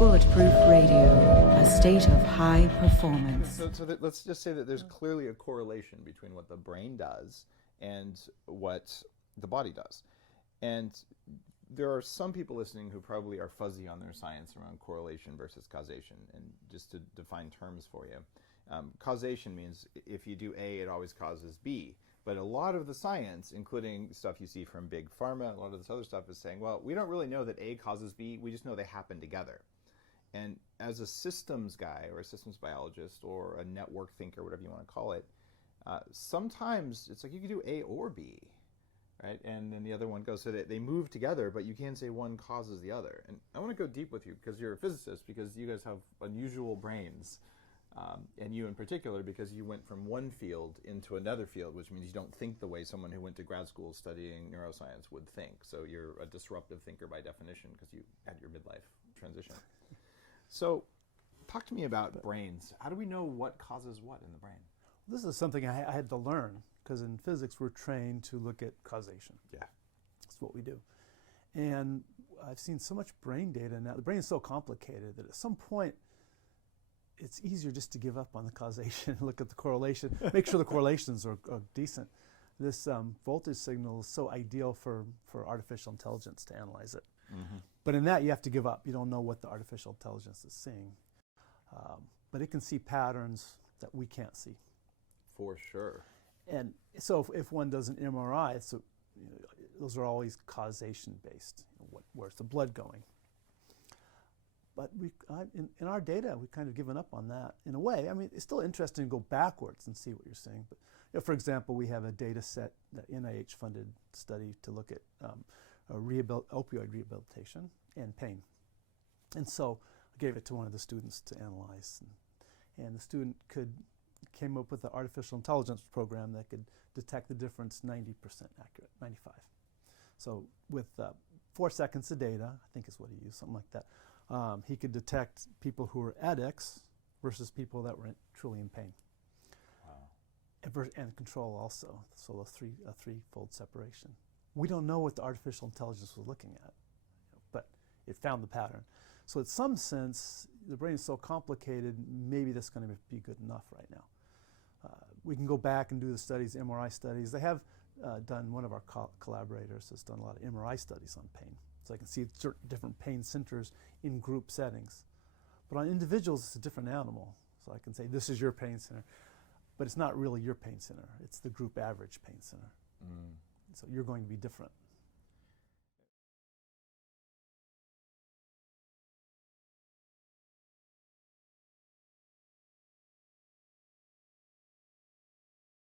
Bulletproof Radio, a state of high performance. Let's just say that there's clearly a correlation between what the brain does and what the body does. And there are some people listening who probably are fuzzy on their science around correlation versus causation. And just to define terms for you, causation means if you do A, it always causes B. But a lot of the science, including stuff you see from big pharma, a lot of this other stuff is saying, well, we don't really know that A causes B, we just know they happen together. And as a systems guy or a systems biologist or a network thinker, whatever you want to call it, sometimes it's like you can do A or B, right? And then the other one goes, so that they move together, but you can't say one causes the other. And I want to go deep with you because you're a physicist, because you guys have unusual brains. And you in particular, because you went from one field into another field, which means you don't think the way someone who went to grad school studying neuroscience would think. So you're a disruptive thinker by definition because you had your midlife transition. So talk to me about brains. How do we know what causes what in the brain? This is something I had to learn, because in physics we're trained to look at causation. Yeah. That's what we do. And I've seen so much brain data now. The brain is so complicated that at some point it's easier just to give up on the causation and look at the correlation, make sure the correlations are decent. This voltage signal is so ideal for artificial intelligence to analyze it. Mm-hmm. But in that, you have to give up. You don't know what the artificial intelligence is seeing. But it can see patterns that we can't see. For sure. And so if one does an MRI, so, those are always causation-based. Where's the blood going? But in our data, we've kind of given up on that in a way. I mean, it's still interesting to go backwards and see what you're seeing. But for example, we have a data set, that NIH-funded study to look at opioid rehabilitation and pain. And so I gave it to one of the students to analyze. And the student came up with an artificial intelligence program that could detect the difference 90% accurate, 95. So with 4 seconds of data, I think is what he used, something like that. He could detect people who were addicts versus people that were truly in pain. Wow. And control also, so a threefold separation. We don't know what the artificial intelligence was looking at, but it found the pattern. So in some sense, the brain is so complicated, maybe that's going to be good enough right now. We can go back and do the studies, MRI studies. They have done, one of our collaborators has done a lot of MRI studies on pain. So I can see certain different pain centers in group settings. But on individuals, it's a different animal. So I can say, this is your pain center. But it's not really your pain center. It's the group average pain center. Mm. So you're going to be different.